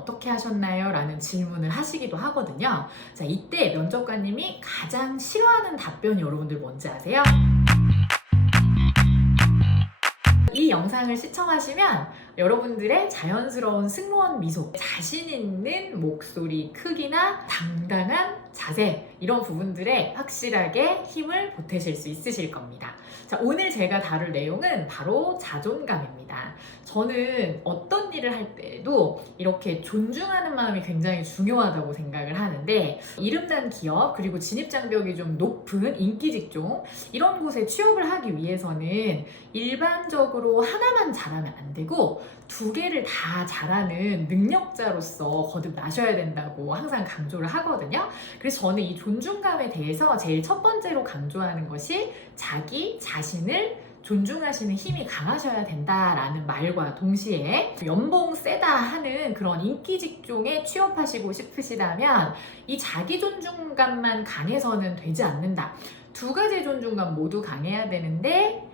어떻게 하셨나요? 라는 질문을 하시기도 하거든요. 자, 이때 면접관님이 가장 싫어하는 답변이 여러분들 뭔지 아세요? 이 영상을 시청하시면 여러분들의 자연스러운 승무원 미소, 자신 있는 목소리 크기나 당당한 자세, 이런 부분들에 확실하게 힘을 보태실 수 있으실 겁니다. 자, 오늘 제가 다룰 내용은 바로 자존감입니다. 저는 어떤 일을 할 때에도 이렇게 존중하는 마음이 굉장히 중요하다고 생각을 하는데, 이름난 기업 그리고 진입장벽이 좀 높은 인기 직종, 이런 곳에 취업을 하기 위해서는 일반적으로 하나만 잘하면 안 되고 두 개를 다 잘하는 능력자로서 거듭나셔야 된다고 항상 강조를 하거든요. 그래서 저는 이 존중감에 대해서 제일 첫 번째로 강조하는 것이 자기 자신을 존중하시는 힘이 강하셔야 된다라는 말과 동시에, 연봉 세다 하는 그런 인기 직종에 취업하시고 싶으시다면 이 자기 존중감만 강해서는 되지 않는다. 두 가지 존중감 모두 강해야 되는데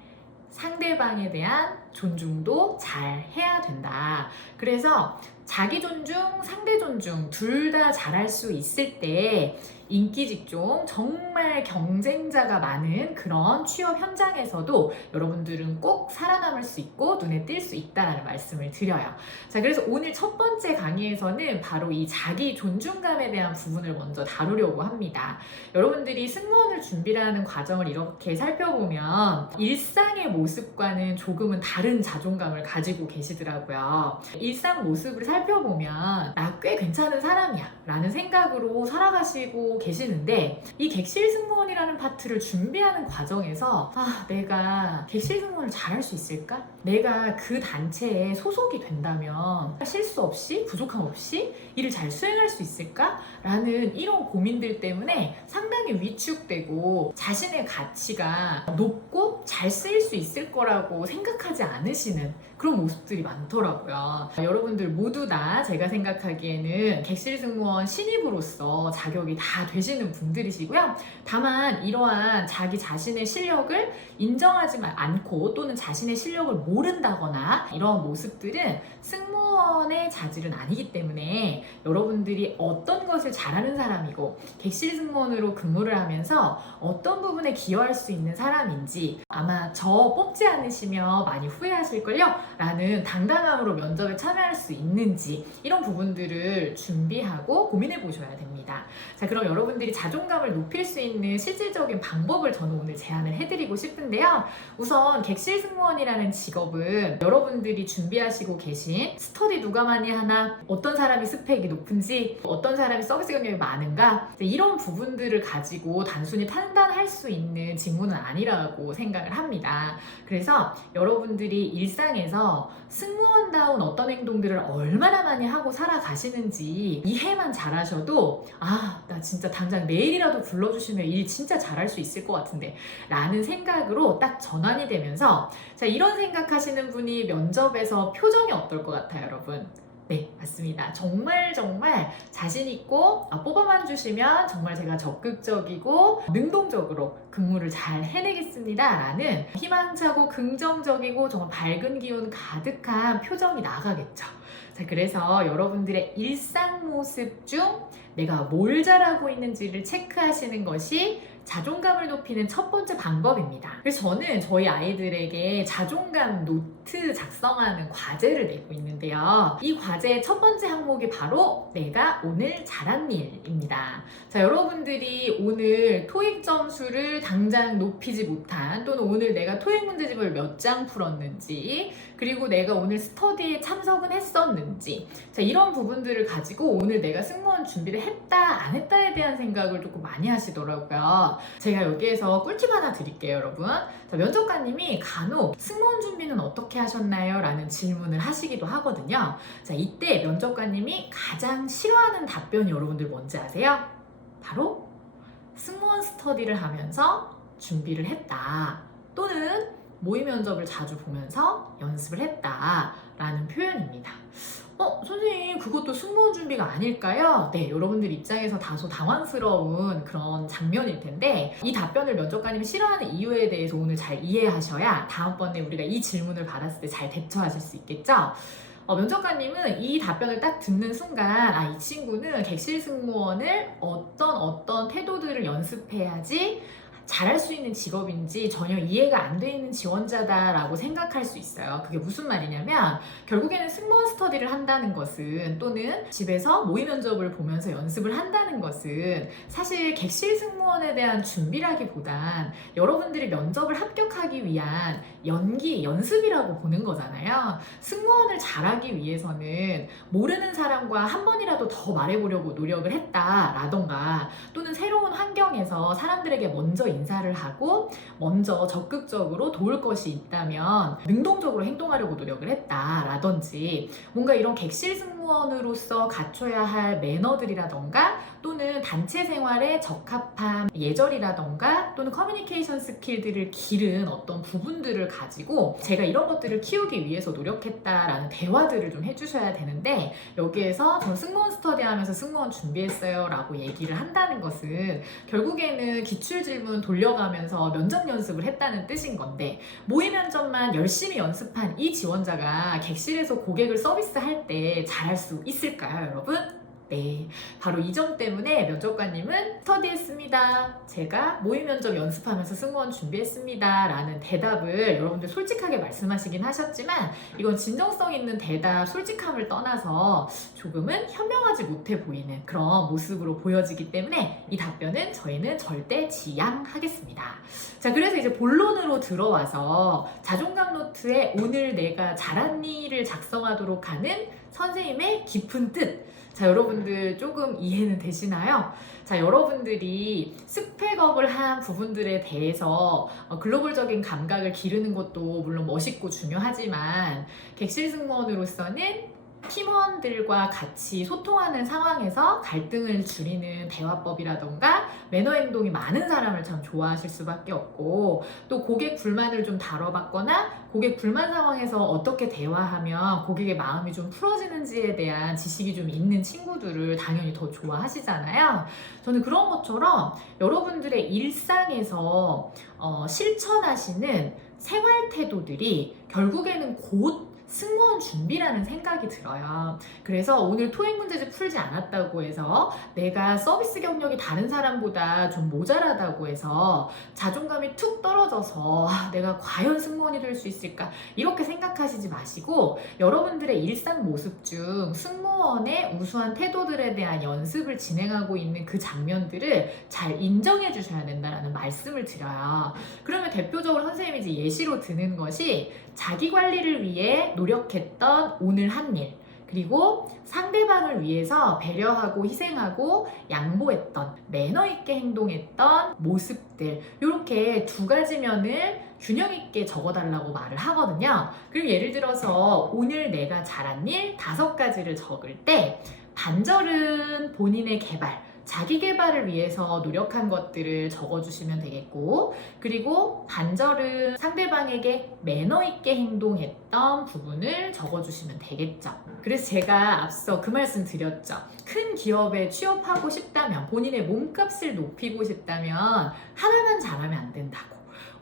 상대방에 대한 존중도 잘 해야 된다. 그래서 자기 존중, 상대 존중 둘 다 잘할 수 있을 때 인기 직종, 정말 경쟁자가 많은 그런 취업 현장에서도 여러분들은 꼭 살아남을 수 있고 눈에 띌 수 있다는 말씀을 드려요. 자, 그래서 오늘 첫 번째 강의에서는 바로 이 자기 존중감에 대한 부분을 먼저 다루려고 합니다. 여러분들이 승무원을 준비를 하는 과정을 이렇게 살펴보면 일상의 모습과는 조금은 다른 자존감을 가지고 계시더라고요. 일상 모습을 살펴보면 나 꽤 괜찮은 사람이야 라는 생각으로 살아가시고 계시는데, 이 객실 승무원이라는 파트를 준비하는 과정에서 내가 객실 승무원을 잘할 수 있을까? 내가 그 단체에 소속이 된다면 실수 없이, 부족함 없이 일을 잘 수행할 수 있을까? 라는 이런 고민들 때문에 상당히 위축되고 자신의 가치가 높고 잘 쓰일 수 있을 거라고 생각하지 않으시는 그런 모습들이 많더라고요. 여러분들 모두 다 제가 생각하기에는 객실 승무원 신입으로서 자격이 다 되시는 분들이시고요. 다만 이러한 자기 자신의 실력을 인정하지 않고 또는 자신의 실력을 모른다거나 이런 모습들은 승무원의 자질은 아니기 때문에, 여러분들이 어떤 것을 잘하는 사람이고 객실 승무원으로 근무를 하면서 어떤 부분에 기여할 수 있는 사람인지 아마 저 뽑지 않으시면 많이 후회하실걸요? 라는 당당함으로 면접에 참여할 수 있는지, 이런 부분들을 준비하고 고민해 보셔야 됩니다. 자, 그럼 여러분들이 자존감을 높일 수 있는 실질적인 방법을 저는 오늘 제안을 해드리고 싶은데요. 우선 객실 승무원이라는 직업은 여러분들이 준비하시고 계신 스터디 누가 많이 하나, 어떤 사람이 스펙이 높은지, 어떤 사람이 서비스 경력이 많은가, 이런 부분들을 가지고 단순히 판단할 수 있는 직무는 아니라고 생각을 합니다. 그래서 여러분들이 일상에서 승무원다운 어떤 행동들을 얼마나 많이 하고 살아가시는지 이해만 잘하셔도 나 진짜 당장 내일이라도 불러주시면 일 진짜 잘할 수 있을 것 같은데 라는 생각으로 딱 전환이 되면서, 자, 이런 생각하시는 분이 면접에서 표정이 어떨 것 같아요, 여러분? 네, 맞습니다. 정말 자신 있고 뽑아만 주시면 정말 제가 적극적이고 능동적으로 근무를 잘 해내겠습니다 라는 희망차고 긍정적이고 정말 밝은 기운 가득한 표정이 나가겠죠. 자, 그래서 여러분들의 일상 모습 중 내가 뭘 잘하고 있는지를 체크하시는 것이 자존감을 높이는 첫 번째 방법입니다. 그래서 저는 저희 아이들에게 자존감 노트 작성하는 과제를 내고 있는데요. 이 과제의 첫 번째 항목이 바로 내가 오늘 잘한 일입니다. 자, 여러분들이 오늘 토익 점수를 당장 높이지 못한, 또는 오늘 내가 토익 문제집을 몇 장 풀었는지, 그리고 내가 오늘 스터디에 참석은 했었는지, 자, 이런 부분들을 가지고 오늘 내가 승무원 준비를 했다 안 했다에 대한 생각을 조금 많이 하시더라고요. 제가 여기에서 꿀팁 하나 드릴게요, 여러분. 자, 면접관님이 간혹 승무원 준비는 어떻게 하셨나요? 라는 질문을 하시기도 하거든요. 자, 이때 면접관님이 가장 싫어하는 답변이 여러분들 뭔지 아세요? 바로 승무원 스터디를 하면서 준비를 했다, 또는 모의 면접을 자주 보면서 연습을 했다 라는 표현입니다. 선생님, 그것도 승무원 준비가 아닐까요? 네, 여러분들 입장에서 다소 당황스러운 그런 장면일 텐데, 이 답변을 면접관님이 싫어하는 이유에 대해서 오늘 잘 이해하셔야 다음번에 우리가 이 질문을 받았을 때 잘 대처하실 수 있겠죠? 면접관님은 이 답변을 딱 듣는 순간 이 친구는 객실 승무원을 어떤 태도들을 연습해야지 잘할 수 있는 직업인지 전혀 이해가 안 돼 있는 지원자다라고 생각할 수 있어요. 그게 무슨 말이냐면 결국에는 승무원 스터디를 한다는 것은 또는 집에서 모의 면접을 보면서 연습을 한다는 것은 사실 객실 승무원에 대한 준비라기보단 여러분들이 면접을 합격하기 위한 연습이라고 보는 거잖아요. 승무원을 잘하기 위해서는 모르는 사람과 한 번이라도 더 말해보려고 노력을 했다라던가 또는 새로운 환경에서 사람들에게 먼저 인사를 하고 먼저 적극적으로 도울 것이 있다면 능동적으로 행동하려고 노력을 했다라든지 뭔가 이런 객실 승무원으로서 갖춰야 할 매너들이라던가 또는 단체 생활에 적합한 예절이라던가 또는 커뮤니케이션 스킬들을 기른 어떤 부분들을 가지고 제가 이런 것들을 키우기 위해서 노력했다라는 대화들을 좀 해주셔야 되는데 여기에서 저는 승무원 스터디 하면서 승무원 준비했어요 라고 얘기를 한다는 것은 결국에는 기출질문 돌려가면서 면접 연습을 했다는 뜻인 건데 모의 면접만 열심히 연습한 이 지원자가 객실에서 고객을 서비스할 때 잘할 수 있을까요, 여러분? 네, 바로 이 점 때문에 면접관님은 스터디했습니다. 제가 모의 면접 연습하면서 승무원 준비했습니다. 라는 대답을 여러분들 솔직하게 말씀하시긴 하셨지만 이건 진정성 있는 대답, 솔직함을 떠나서 조금은 현명하지 못해 보이는 그런 모습으로 보여지기 때문에 이 답변은 저희는 절대 지양하겠습니다. 자, 그래서 이제 본론으로 들어와서 자존감 노트에 오늘 내가 잘한 일을 작성하도록 하는 선생님의 깊은 뜻. 자, 여러분들 조금 이해는 되시나요? 자, 여러분들이 스펙업을 한 부분들에 대해서 글로벌적인 감각을 기르는 것도 물론 멋있고 중요하지만 객실 승무원으로서는 팀원들과 같이 소통하는 상황에서 갈등을 줄이는 대화법이라던가 매너 행동이 많은 사람을 참 좋아하실 수밖에 없고 또 고객 불만을 좀 다뤄봤거나 고객 불만 상황에서 어떻게 대화하면 고객의 마음이 좀 풀어지는지에 대한 지식이 좀 있는 친구들을 당연히 더 좋아하시잖아요. 저는 그런 것처럼 여러분들의 일상에서 실천하시는 생활 태도들이 결국에는 곧 승무원 준비라는 생각이 들어요. 그래서 오늘 토익 문제집 풀지 않았다고 해서 내가 서비스 경력이 다른 사람보다 좀 모자라다고 해서 자존감이 툭 떨어져서 내가 과연 승무원이 될 수 있을까 이렇게 생각하시지 마시고 여러분들의 일상 모습 중 승무원의 우수한 태도들에 대한 연습을 진행하고 있는 그 장면들을 잘 인정해 주셔야 된다는 말씀을 드려요. 그러면 대표적으로 선생님이 이제 예시로 드는 것이 자기 관리를 위해 노력했던 오늘 한 일, 그리고 상대방을 위해서 배려하고 희생하고 양보했던 매너 있게 행동했던 모습들, 이렇게 두 가지 면을 균형 있게 적어달라고 말을 하거든요. 그리고 예를 들어서 오늘 내가 잘한 일 5가지를 적을 때 반절은 본인의 개발, 자기 개발을 위해서 노력한 것들을 적어주시면 되겠고 그리고 반절은 상대방에게 매너 있게 행동했던 부분을 적어주시면 되겠죠. 그래서 제가 앞서 그 말씀 드렸죠. 큰 기업에 취업하고 싶다면 본인의 몸값을 높이고 싶다면 하나만 잘하면 안 된다고.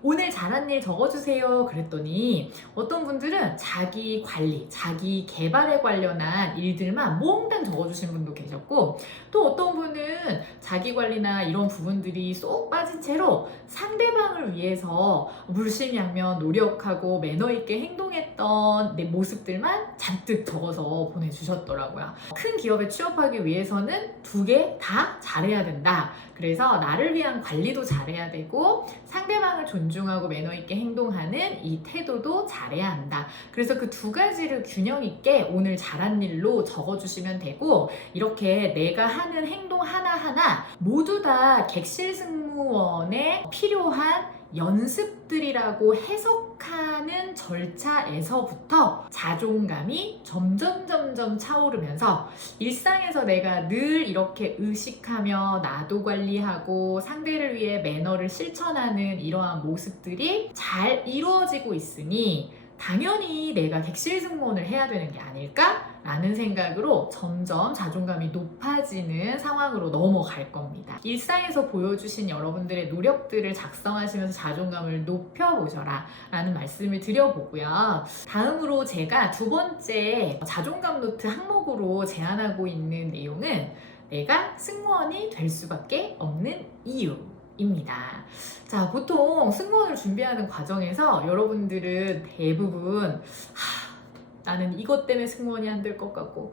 오늘 잘한 일 적어주세요 그랬더니 어떤 분들은 자기 관리, 자기 개발에 관련한 일들만 몽땅 적어주신 분도 계셨고 또 어떤 분은 자기 관리나 이런 부분들이 쏙 빠진 채로 상대방을 위해서 물심양면 노력하고 매너 있게 행동했던 내 모습들만 잔뜩 적어서 보내주셨더라고요. 큰 기업에 취업하기 위해서는 2개 다 잘해야 된다. 그래서 나를 위한 관리도 잘해야 되고 상대방을 존중하고 매너 있게 행동하는 이 태도도 잘해야 한다. 그래서 그 2가지를 균형 있게 오늘 잘한 일로 적어주시면 되고 이렇게 내가 하는 행동 하나하나 모두 다 객실 승무원에 필요한 연습들이라고 해석하는 절차에서부터 자존감이 점점 차오르면서 일상에서 내가 늘 이렇게 의식하며 나도 관리하고 상대를 위해 매너를 실천하는 이러한 모습들이 잘 이루어지고 있으니 당연히 내가 객실 승무원을 해야 되는 게 아닐까? 라는 생각으로 점점 자존감이 높아지는 상황으로 넘어갈 겁니다. 일상에서 보여주신 여러분들의 노력들을 작성하시면서 자존감을 높여보셔라 라는 말씀을 드려보고요. 다음으로 제가 두 번째 자존감 노트 항목으로 제안하고 있는 내용은 내가 승무원이 될 수밖에 없는 이유입니다. 자, 보통 승무원을 준비하는 과정에서 여러분들은 대부분 나는 이것 때문에 승무원이 안 될 것 같고,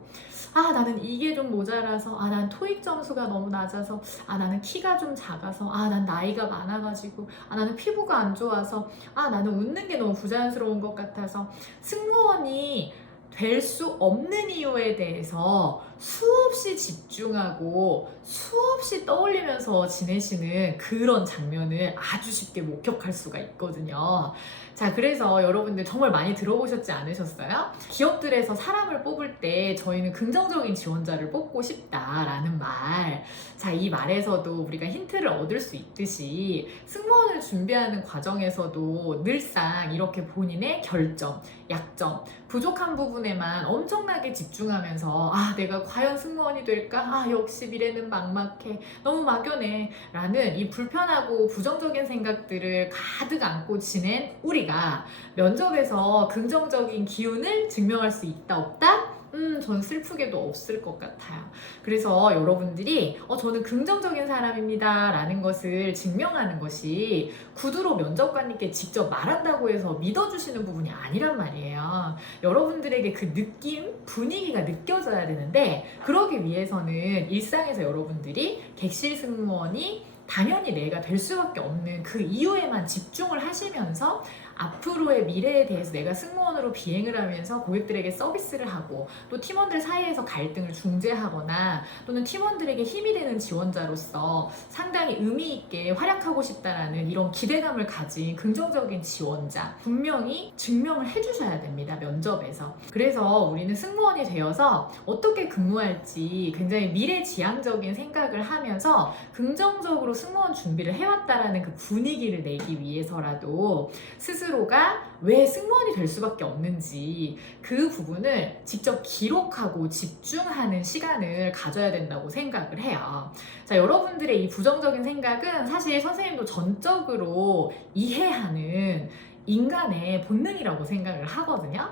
나는 이게 좀 모자라서, 난 토익 점수가 너무 낮아서, 나는 키가 좀 작아서, 난 나이가 많아가지고, 나는 피부가 안 좋아서, 나는 웃는 게 너무 부자연스러운 것 같아서 승무원이 될 수 없는 이유에 대해서 수없이 집중하고 수없이 떠올리면서 지내시는 그런 장면을 아주 쉽게 목격할 수가 있거든요. 자, 그래서 여러분들 정말 많이 들어보셨지 않으셨어요? 기업들에서 사람을 뽑을 때 저희는 긍정적인 지원자를 뽑고 싶다라는 말. 자, 이 말에서도 우리가 힌트를 얻을 수 있듯이 승무원을 준비하는 과정에서도 늘상 이렇게 본인의 결점, 약점, 부족한 부분에만 엄청나게 집중하면서 내가 과연 승무원이 될까? 역시 미래는 막막해. 너무 막연해. 라는 이 불편하고 부정적인 생각들을 가득 안고 지낸 우리가 면접에서 긍정적인 기운을 증명할 수 있다 없다? 저는 슬프게도 없을 것 같아요. 그래서 여러분들이 저는 긍정적인 사람입니다 라는 것을 증명하는 것이 구두로 면접관님께 직접 말한다고 해서 믿어주시는 부분이 아니란 말이에요. 여러분들에게 그 느낌, 분위기가 느껴져야 되는데, 그러기 위해서는 일상에서 여러분들이 객실 승무원이 당연히 내가 될 수밖에 없는 그 이유에만 집중을 하시면서 앞으로의 미래에 대해서 내가 승무원으로 비행을 하면서 고객들에게 서비스를 하고, 또 팀원들 사이에서 갈등을 중재하거나, 또는 팀원들에게 힘이 되는 지원자로서 상당히 의미 있게 활약하고 싶다라는 이런 기대감을 가진 긍정적인 지원자, 분명히 증명을 해주셔야 됩니다, 면접에서. 그래서 우리는 승무원이 되어서 어떻게 근무할지 굉장히 미래지향적인 생각을 하면서 긍정적으로 승무원 준비를 해왔다라는 그 분위기를 내기 위해서라도 스스로가 왜 승무원이 될 수밖에 없는지 그 부분을 직접 기록하고 집중하는 시간을 가져야 된다고 생각을 해요. 자, 여러분들의 이 부정적인 생각은 사실 선생님도 전적으로 이해하는 인간의 본능이라고 생각을 하거든요.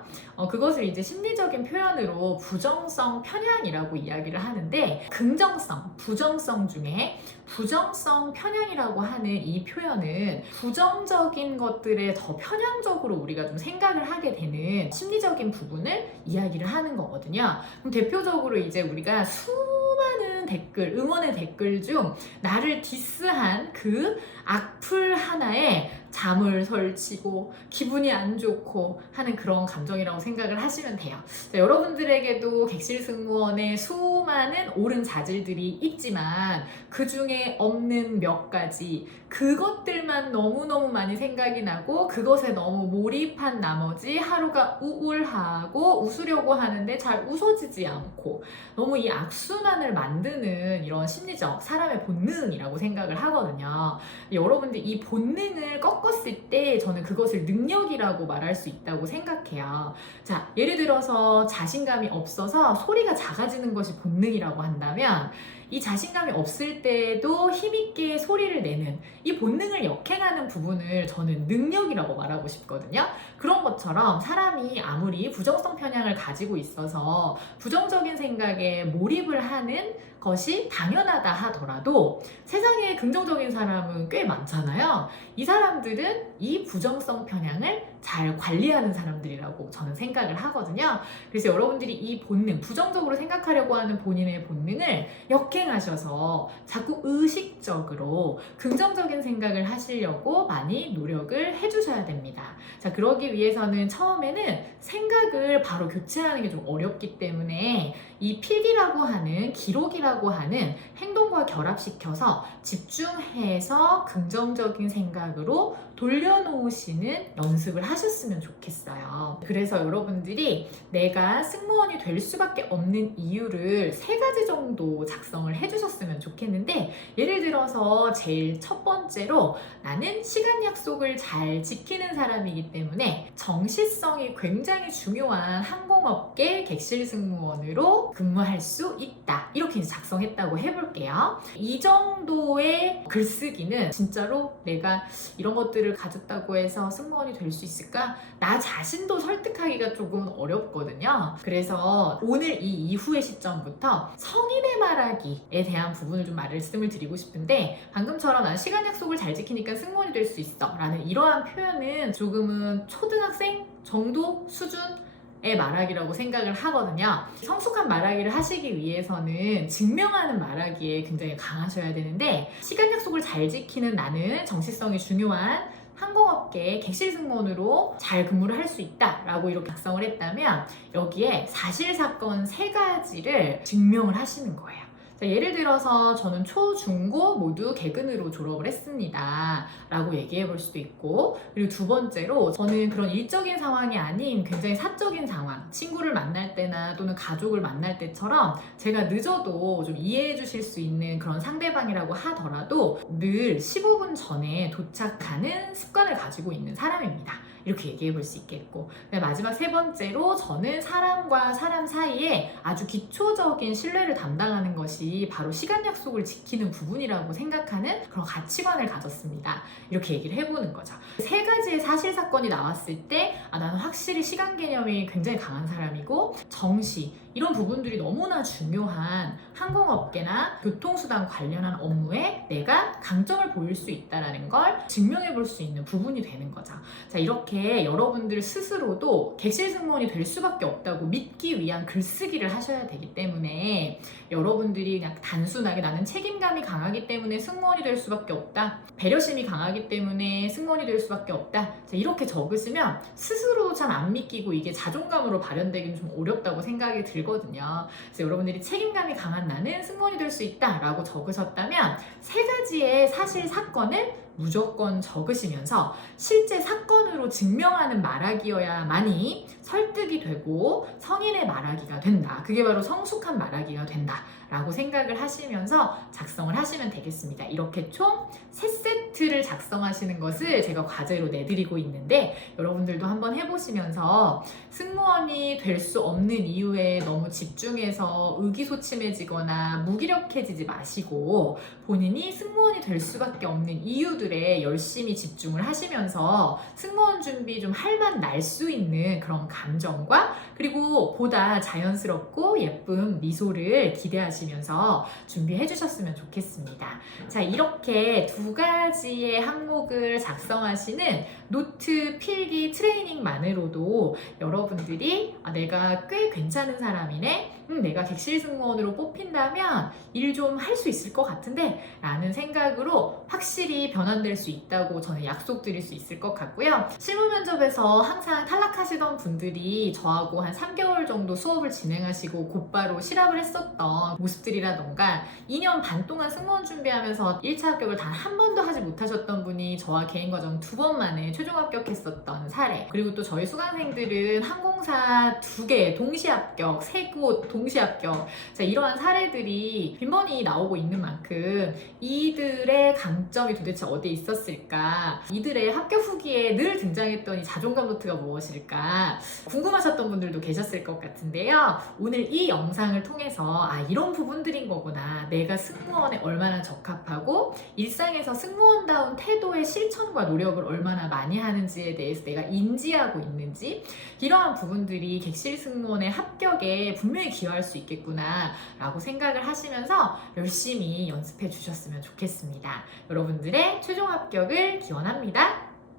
그것을 이제 심리적인 표현으로 부정성 편향이라고 이야기를 하는데, 긍정성, 부정성 중에 부정성 편향이라고 하는 이 표현은 부정적인 것들에 더 편향적으로 우리가 좀 생각을 하게 되는 심리적인 부분을 이야기를 하는 거거든요. 그럼 대표적으로 이제 우리가 수많은 댓글, 응원의 댓글 중 나를 디스한 그 악플 하나에 잠을 설치고 기분이 안 좋고 하는 그런 감정이라고 생각을 하시면 돼요. 자, 여러분들에게도 객실 승무원의 수많은 옳은 자질들이 있지만 그 중에 없는 몇 가지, 그것들만 너무너무 많이 생각이 나고 그것에 너무 몰입한 나머지 하루가 우울하고 웃으려고 하는데 잘 웃어지지 않고, 너무 이 악순환을 만드는 이런 심리적 사람의 본능이라고 생각을 하거든요. 여러분들 이 본능을 꺾었을 때 저는 그것을 능력이라고 말할 수 있다고 생각해요. 자, 예를 들어서 자신감이 없어서 소리가 작아지는 것이 본능이라고 한다면, 이 자신감이 없을 때도 힘있게 소리를 내는 이 본능을 역행하는 부분을 저는 능력이라고 말하고 싶거든요. 그런 것처럼 사람이 아무리 부정성 편향을 가지고 있어서 부정적인 생각에 몰입을 하는 것이 당연하다 하더라도 세상에 긍정적인 사람은 꽤 많잖아요. 이 사람들은 이 부정성 편향을 잘 관리하는 사람들이라고 저는 생각을 하거든요. 그래서 여러분들이 이 본능, 부정적으로 생각하려고 하는 본인의 본능을 역행하셔서 자꾸 의식적으로 긍정적인 생각을 하시려고 많이 노력을 해주셔야 됩니다. 자, 그러기 위해서는 처음에는 생각을 바로 교체하는 게 좀 어렵기 때문에 이 필기라고 하는, 기록이라고 하는 행동과 결합시켜서 집중해서 긍정적인 생각으로 돌려놓으시는 연습을 하셨으면 좋겠어요. 그래서 여러분들이 내가 승무원이 될 수밖에 없는 이유를 3가지 정도 작성을 해주셨으면 좋겠는데, 예를 들어서 제일 첫 번째로 나는 시간 약속을 잘 지키는 사람이기 때문에 정시성이 굉장히 중요한 항공업계 객실 승무원으로 근무할 수 있다. 이렇게 작성했다고 해볼게요. 이 정도의 글쓰기는 진짜로 내가 이런 것들을 가졌다고 해서 승무원이 될 수 있을까? 나 자신도 설득하기가 조금 어렵거든요. 그래서 오늘 이 이후의 시점부터 성인의 말하기에 대한 부분을 좀 말씀을 드리고 싶은데, 방금처럼 난 시간 약속을 잘 지키니까 승무원이 될 수 있어 라는 이러한 표현은 조금은 초등학생 정도 수준의 말하기라고 생각을 하거든요. 성숙한 말하기를 하시기 위해서는 증명하는 말하기에 굉장히 강하셔야 되는데, 시간 약속을 잘 지키는 나는 정시성이 중요한 항공업계 객실 승무원으로 잘 근무를 할 수 있다 라고 이렇게 작성을 했다면, 여기에 사실사건 3가지를 증명을 하시는 거예요. 자, 예를 들어서 저는 초, 중, 고 모두 개근으로 졸업을 했습니다 라고 얘기해 볼 수도 있고, 그리고 두 번째로 저는 그런 일적인 상황이 아닌 굉장히 사적인 상황, 친구를 만날 때나 또는 가족을 만날 때처럼 제가 늦어도 좀 이해해 주실 수 있는 그런 상대방이라고 하더라도 늘 15분 전에 도착하는 습관을 가지고 있는 사람입니다. 이렇게 얘기해 볼 수 있겠고, 마지막 3번째로 저는 사람과 사람 사이에 아주 기초적인 신뢰를 담당하는 것이 바로 시간 약속을 지키는 부분이라고 생각하는 그런 가치관을 가졌습니다. 이렇게 얘기를 해보는 거죠. 3가지의 사실사건이 나왔을 때 나는 확실히 시간 개념이 굉장히 강한 사람이고, 정시 이런 부분들이 너무나 중요한 항공업계나 교통수단 관련한 업무에 내가 강점을 보일 수 있다는 걸 증명해 볼 수 있는 부분이 되는 거죠. 자, 이렇게 여러분들 스스로도 객실 승무원이 될 수밖에 없다고 믿기 위한 글쓰기를 하셔야 되기 때문에, 여러분들이 그냥 단순하게 나는 책임감이 강하기 때문에 승무원이 될 수밖에 없다, 배려심이 강하기 때문에 승무원이 될 수밖에 없다, 자, 이렇게 적으시면 스스로도 잘 안 믿기고 이게 자존감으로 발현되기는 좀 어렵다고 생각이 들거든요. 그래서 여러분들이 책임감이 강한 나는 승무원이 될 수 있다 라고 적으셨다면 3가지의 사실 사건을 무조건 적으시면서 실제 사건으로 증명하는 말하기여야만이 설득이 되고 성인의 말하기가 된다. 그게 바로 성숙한 말하기가 된다 라고 생각을 하시면서 작성을 하시면 되겠습니다. 이렇게 총 3세트를 작성하시는 것을 제가 과제로 내드리고 있는데, 여러분들도 한번 해보시면서 승무원이 될 수 없는 이유에 너무 집중해서 의기소침해지거나 무기력해지지 마시고, 본인이 승무원이 될 수밖에 없는 이유들에 열심히 집중을 하시면서 승무원 준비 좀 할 맛 날 수 있는 그런 감정과, 그리고 보다 자연스럽고 예쁜 미소를 기대하시면서 준비해 주셨으면 좋겠습니다. 자, 이렇게 2가지의 항목을 작성하시는 노트, 필기, 트레이닝만으로도 여러분들이 내가 꽤 괜찮은 사람이네, 내가 객실 승무원으로 뽑힌다면 일 좀 할 수 있을 것 같은데 라는 생각으로 확실히 변환될 수 있다고 저는 약속드릴 수 있을 것 같고요. 실무 면접에서 항상 탈락하시던 분들이 저하고 한 3개월 정도 수업을 진행하시고 곧바로 실합을 했었던 모습들이라던가, 2년 반 동안 승무원 준비하면서 1차 합격을 단 한 번도 하지 못하셨던 분이 저와 개인과정 2번 만에 최종 합격했었던 사례, 그리고 또 저희 수강생들은 항공사 2개 동시 합격, 3곳 동시 합격, 자, 이러한 사례들이 빈번히 나오고 있는 만큼 이들의 강점이 도대체 어디에 있었을까, 이들의 합격 후기에 늘 등장했던 이 자존감 노트가 무엇일까 궁금하셨던 분들도 계셨을 것 같은데요. 오늘 이 영상을 통해서 이런 부분들인 거구나, 내가 승무원에 얼마나 적합하고 일상에서 승무원다운 태도의 실천과 노력을 얼마나 많이 하는지에 대해서 내가 인지하고 있는지, 이러한 부분들이 객실 승무원의 합격에 분명히 기여할 수 있겠구나 라고 생각을 하시면서 열심히 연습해 주셨으면 좋겠습니다. 여러분들의 최종 합격을 기원합니다.